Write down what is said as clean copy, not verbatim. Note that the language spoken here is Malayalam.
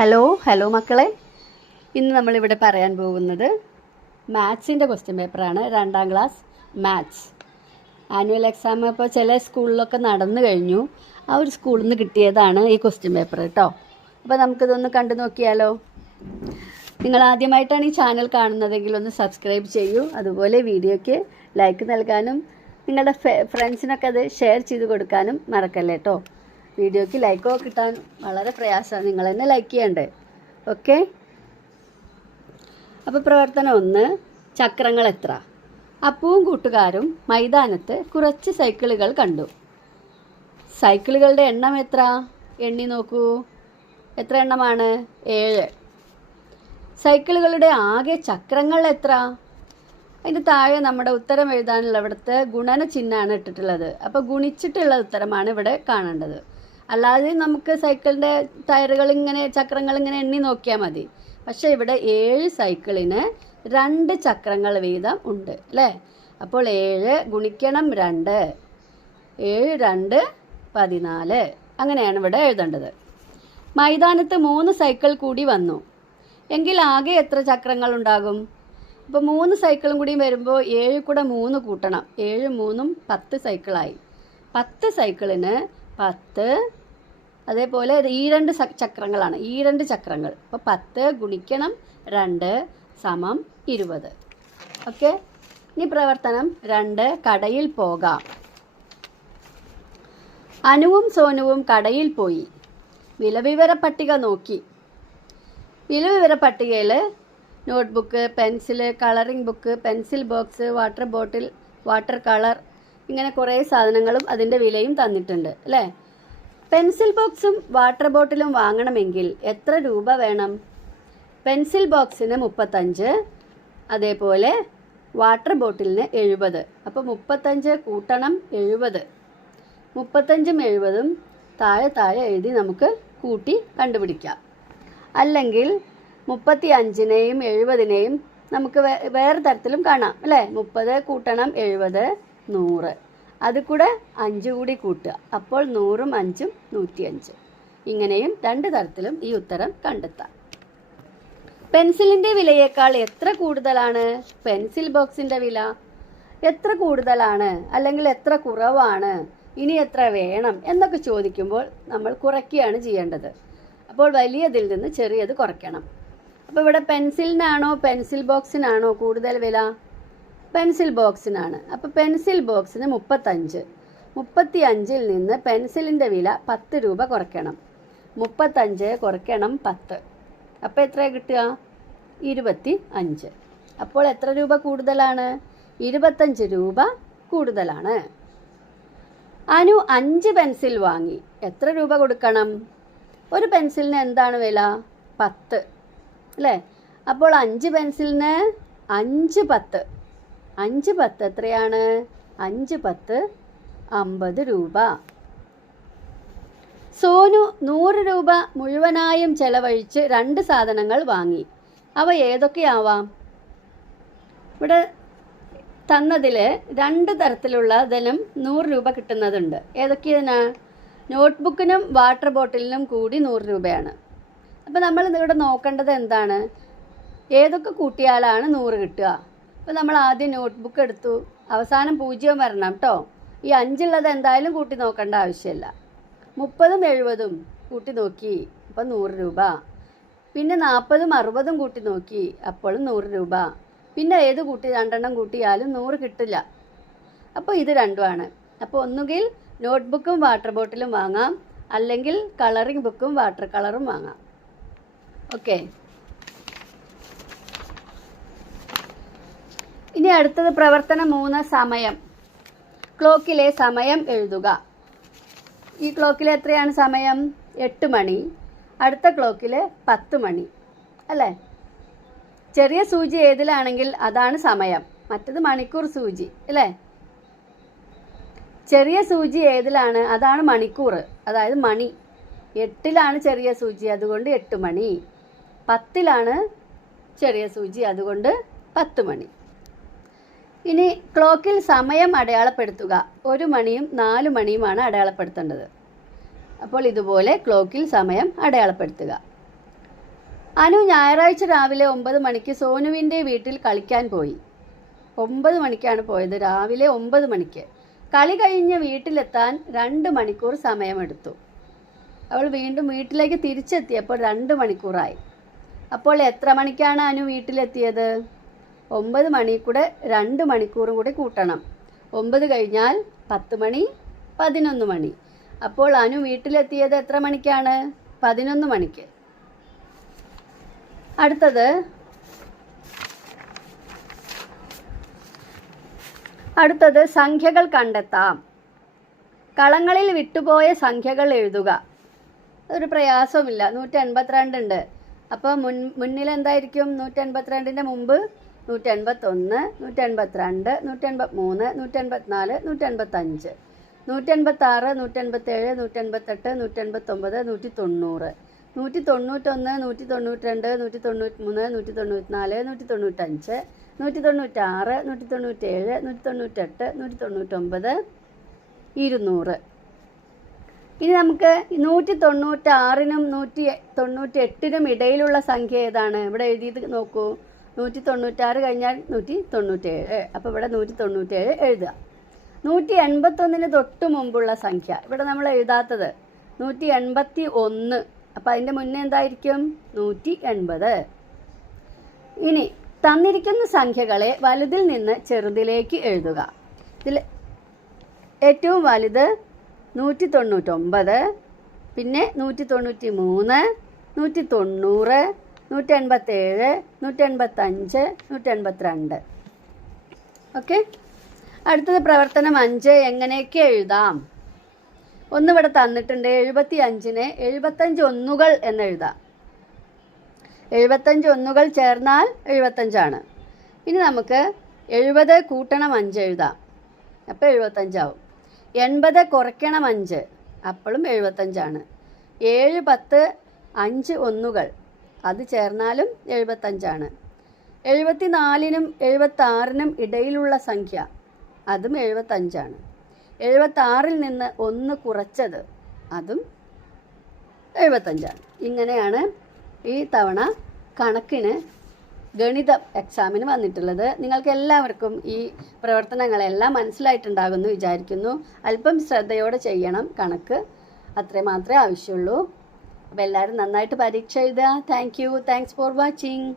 ഹലോ മക്കളെ, ഇന്ന് നമ്മളിവിടെ പറയാൻ പോകുന്നത് മാത്സിൻ്റെ ക്വസ്റ്റ്യൻ പേപ്പറാണ്. 2ാം ക്ലാസ് മാത്സ് ആനുവൽ എക്സാം ഇപ്പോൾ ചില സ്കൂളിലൊക്കെ നടന്നു കഴിഞ്ഞു. ആ ഒരു സ്കൂളിൽ നിന്ന് കിട്ടിയതാണ് ഈ ക്വസ്റ്റ്യൻ പേപ്പർ കേട്ടോ. അപ്പോൾ നമുക്കിതൊന്ന് കണ്ടു നോക്കിയാലോ. നിങ്ങൾ ആദ്യമായിട്ടാണ് ഈ ചാനൽ കാണുന്നതെങ്കിൽ ഒന്ന് സബ്സ്ക്രൈബ് ചെയ്യൂ. അതുപോലെ വീഡിയോയ്ക്ക് ലൈക്ക് നൽകാനും നിങ്ങളുടെ ഫ്രണ്ട്സിനൊക്കെ അത് ഷെയർ ചെയ്ത് കൊടുക്കാനും മറക്കല്ലേ കേട്ടോ. വീഡിയോയ്ക്ക് ലൈക്കോ കിട്ടാൻ വളരെ പ്രയാസമാണ്, നിങ്ങൾ തന്നെ ലൈക്ക് ചെയ്യണ്ടേ. ഓക്കെ, അപ്പോൾ പ്രവർത്തനം 1, ചക്രങ്ങൾ എത്ര? അപ്പുവും കൂട്ടുകാരും മൈതാനത്ത് കുറച്ച് സൈക്കിളുകൾ കണ്ടു. സൈക്കിളുകളുടെ എണ്ണം എത്ര? എണ്ണി നോക്കൂ. എത്ര എണ്ണമാണ്? 7. സൈക്കിളുകളുടെ ആകെ ചക്രങ്ങൾ എത്ര? അതിൻ്റെ താഴെ നമ്മുടെ ഉത്തരം എഴുതാനുള്ള ഇവിടുത്തെ ഗുണന ചിഹ്നമാണ് ഇട്ടിട്ടുള്ളത്. അപ്പോൾ ഗുണിച്ചിട്ടുള്ള ഉത്തരമാണ് ഇവിടെ കാണേണ്ടത്. അല്ലാതെ നമുക്ക് സൈക്കിളിൻ്റെ ടയറുകൾ ഇങ്ങനെ ചക്രങ്ങൾ ഇങ്ങനെ എണ്ണി നോക്കിയാൽ മതി. പക്ഷേ ഇവിടെ 7 സൈക്കിളിന് 2 ചക്രങ്ങൾ വീതം ഉണ്ട് അല്ലേ. അപ്പോൾ 7 ഗുണിക്കണം 2, 7 2 14, അങ്ങനെയാണ് ഇവിടെ എഴുതേണ്ടത്. മൈതാനത്ത് 3 സൈക്കിൾ കൂടി വന്നു എങ്കിൽ ആകെ എത്ര ചക്രങ്ങൾ ഉണ്ടാകും? അപ്പോൾ 3 സൈക്കിളും കൂടി വരുമ്പോൾ 7 കൂടെ 3 കൂട്ടണം. 7 3 10 സൈക്കിളായി. 10 സൈക്കിളിന് 10, അതേപോലെ ഈ 2 ചക്രങ്ങളാണ്, ഈ 2 ചക്രങ്ങൾ. അപ്പോൾ 10 ഗുണിക്കണം 2 സമം 20. ഓക്കെ, ഇനി പ്രവർത്തനം 2, കടയിൽ പോകാം. അനുവും സോനുവും കടയിൽ പോയി. വിലവിവര പട്ടിക നോക്കി. വിലവിവര പട്ടികയിൽ notebook, pencil, colouring book, pencil box, water bottle, water colour, ഇങ്ങനെ കുറേ സാധനങ്ങളും അതിൻ്റെ വിലയും തന്നിട്ടുണ്ട് അല്ലേ. പെൻസിൽ ബോക്സും വാട്ടർ ബോട്ടിലും വാങ്ങണമെങ്കിൽ എത്ര രൂപ വേണം? പെൻസിൽ ബോക്സിന് 35, അതേപോലെ വാട്ടർ ബോട്ടിലിന് 70. അപ്പോൾ 35 കൂട്ടണം 70. 35ഉം 70ഉം താഴെ എഴുതി നമുക്ക് കൂട്ടി കണ്ടുപിടിക്കാം. അല്ലെങ്കിൽ 35നെയും 70നെയും നമുക്ക് വേറെ തരത്തിലും കാണാം അല്ലേ. 30 കൂട്ടണം 70 100, അത് കൂടെ 5 കൂടി കൂട്ടുക. അപ്പോൾ 100ഉം 5ഉം 105. ഇങ്ങനെയും 2 തരത്തിലും ഈ ഉത്തരം കണ്ടെത്താം. പെൻസിലിൻ്റെ വിലയേക്കാൾ എത്ര കൂടുതലാണ് പെൻസിൽ ബോക്സിൻ്റെ വില? എത്ര കൂടുതലാണ് അല്ലെങ്കിൽ എത്ര കുറവാണ്, ഇനി എത്ര വേണം എന്നൊക്കെ ചോദിക്കുമ്പോൾ നമ്മൾ കുറയ്ക്കുകയാണ് ചെയ്യേണ്ടത്. അപ്പോൾ വലിയതിൽ നിന്ന് ചെറിയത് കുറയ്ക്കണം. അപ്പോൾ ഇവിടെ പെൻസിലിനാണോ പെൻസിൽ ബോക്സിനാണോ കൂടുതൽ വില? പെൻസിൽ ബോക്സിനാണ്. അപ്പോൾ പെൻസിൽ ബോക്സിന് 35. 35ൽ നിന്ന് പെൻസിലിൻ്റെ വില 10 രൂപ കുറയ്ക്കണം. 35 കുറയ്ക്കണം 10. അപ്പോൾ എത്ര കിട്ടുക? 25. അപ്പോൾ എത്ര രൂപ കൂടുതലാണ്? 25 രൂപ കൂടുതലാണ്. അനു 5 പെൻസിൽ വാങ്ങി. എത്ര രൂപ കൊടുക്കണം? ഒരു പെൻസിലിന് എന്താണ് വില? 10 അല്ലേ. അപ്പോൾ 5 പെൻസിലിന് 5 10. 5 10 എത്രയാണ്? 5 10 50 രൂപ. സോനു 100 രൂപ മുഴുവനായും ചെലവഴിച്ച് 2 സാധനങ്ങൾ വാങ്ങി. അവ ഏതൊക്കെയാവാം? ഇവിടെ തന്നതിൽ 2 തരത്തിലുള്ള ഇതിലും 100 രൂപ കിട്ടുന്നതുണ്ട്. ഏതൊക്കെയാണ്? നോട്ട്ബുക്കിനും വാട്ടർ ബോട്ടിലിനും കൂടി 100 രൂപയാണ്. അപ്പോൾ നമ്മൾ ഇവിടെ നോക്കേണ്ടത് എന്താണ്? ഏതൊക്കെ കൂട്ടിയാലാണ് 100 കിട്ടുക? അപ്പോൾ നമ്മൾ ആദ്യം നോട്ട്ബുക്ക് എടുത്തു, അവസാനം 0 വരണം കേട്ടോ. ഈ 5ഉള്ളത് എന്തായാലും കൂട്ടി നോക്കേണ്ട ആവശ്യമില്ല. 30ഉം 70ഉം കൂട്ടി നോക്കി, അപ്പോൾ 100 രൂപ. പിന്നെ 40ഉം 60ഉം കൂട്ടി നോക്കി, അപ്പോഴും 100 രൂപ. പിന്നെ ഏത് കൂട്ടി 2 എണ്ണം കൂട്ടിയാലും 100 കിട്ടില്ല. അപ്പോൾ ഇത് രണ്ടുമാണ്. അപ്പോൾ ഒന്നുകിൽ നോട്ട്ബുക്കും വാട്ടർ ബോട്ടിലും വാങ്ങാം, അല്ലെങ്കിൽ കളറിംഗ് ബുക്കും വാട്ടർ കളറും വാങ്ങാം. ഓക്കെ, ഇനി അടുത്തത് പ്രവർത്തനം 3, സമയം. ക്ലോക്കിലെ സമയം എഴുതുക. ഈ ക്ലോക്കിൽ എത്രയാണ് സമയം? 8 മണി. അടുത്ത ക്ലോക്കിൽ 10 മണി അല്ലേ. ചെറിയ സൂചി ഏതിലാണെങ്കിൽ അതാണ് സമയം, മറ്റത് മണിക്കൂർ സൂചി അല്ലേ. ചെറിയ സൂചി ഏതിലാണ്? അതാണ് മണിക്കൂർ, അതായത് മണി. 8ലാണ് ചെറിയ സൂചി, അതുകൊണ്ട് 8 മണി. 10ലാണ് ചെറിയ സൂചി, അതുകൊണ്ട് 10 മണി. ഇനി ക്ലോക്കിൽ സമയം അടയാളപ്പെടുത്തുക. 1 മണിയും 4 മണിയുമാണ് അടയാളപ്പെടുത്തേണ്ടത്. അപ്പോൾ ഇതുപോലെ ക്ലോക്കിൽ സമയം അടയാളപ്പെടുത്തുക. അനു ഞായറാഴ്ച രാവിലെ 9 മണിക്ക് സോനുവിൻ്റെ വീട്ടിൽ കളിക്കാൻ പോയി. 9 മണിക്കാണ് പോയത്, രാവിലെ 9 മണിക്ക്. കളി കഴിഞ്ഞ് വീട്ടിലെത്താൻ 2 മണിക്കൂർ സമയമെടുത്തു. അവൾ വീണ്ടും വീട്ടിലേക്ക് തിരിച്ചെത്തിയപ്പോൾ 2 മണിക്കൂറായി. അപ്പോൾ എത്ര മണിക്കാണ് അനു വീട്ടിലെത്തിയത്? 9 മണി കൂടെ 2 മണിക്കൂറും കൂടി കൂട്ടണം. 9 കഴിഞ്ഞാൽ 10 മണി, 11 മണി. അപ്പോൾ അനു വീട്ടിലെത്തിയത് എത്ര മണിക്കാണ്? 11 മണിക്ക്. അടുത്തത് സംഖ്യകൾ കണ്ടെത്താം. കളങ്ങളിൽ വിട്ടുപോയ സംഖ്യകൾ എഴുതുക. ഒരു പ്രയാസവുമില്ല. 182 ഉണ്ട്. അപ്പോൾ മുന്നിൽ എന്തായിരിക്കും? 182ൻ്റെ മുമ്പ് 181, 182, 183, 184, 185, 186, 187, 188, 189, 190, 191, 192, 193, 194, 195, 196, 197, 198, 199, 200. ഇനി നമുക്ക് 196നും 198നും ഇടയിലുള്ള സംഖ്യ ഏതാണ്? ഇവിടെ എഴുതിയത് നോക്കൂ. 196 കഴിഞ്ഞാൽ 197. അപ്പോൾ ഇവിടെ 197 എഴുതുക. 181ന് തൊട്ട് മുമ്പുള്ള സംഖ്യ ഇവിടെ നമ്മൾ എഴുതാത്തത് 181. അപ്പോൾ അതിൻ്റെ മുന്നേ എന്തായിരിക്കും? 180. ഇനി തന്നിരിക്കുന്ന സംഖ്യകളെ വലുതിൽ നിന്ന് ചെറുതിലേക്ക് എഴുതുക. ഇതിൽ ഏറ്റവും വലുത് 199, പിന്നെ 193, 190, 187, 185, 182. ഓക്കെ. അടുത്തത് പ്രവർത്തനം 5. എങ്ങനെയൊക്കെ എഴുതാം? ഒന്നിവിടെ തന്നിട്ടുണ്ട്. 75നെ 75 ഒന്നുകൾ എന്നെഴുതാം. 75 ഒന്നുകൾ ചേർന്നാൽ 75 ഇനി നമുക്ക് 70 കൂട്ടണം 5 എഴുതാം. അപ്പോൾ 75 ആവും. 80 കുറയ്ക്കണം 5, അപ്പോഴും 75. 7, 10, 5 ഒന്നുകൾ അത് ചേർന്നാലും 75. 74നും 76നും ഇടയിലുള്ള സംഖ്യ അതും 75. 76ൽ നിന്ന് 1 കുറച്ചത് അതും 75. ഇങ്ങനെയാണ് ഈ തവണ കണക്കിന് ഗണിത എക്സാമിന് വന്നിട്ടുള്ളത്. നിങ്ങൾക്ക് എല്ലാവർക്കും ഈ പ്രവർത്തനങ്ങളെല്ലാം മനസ്സിലായിട്ടുണ്ടാകുമെന്ന് വിചാരിക്കുന്നു. അല്പം ശ്രദ്ധയോടെ ചെയ്യണം കണക്ക്, അത്രേ മാത്രമേ ആവശ്യമുള്ളൂ. അപ്പോൾ എല്ലാവരും നന്നായിട്ട് പരീക്ഷ എഴുതുക. Thanks for watching.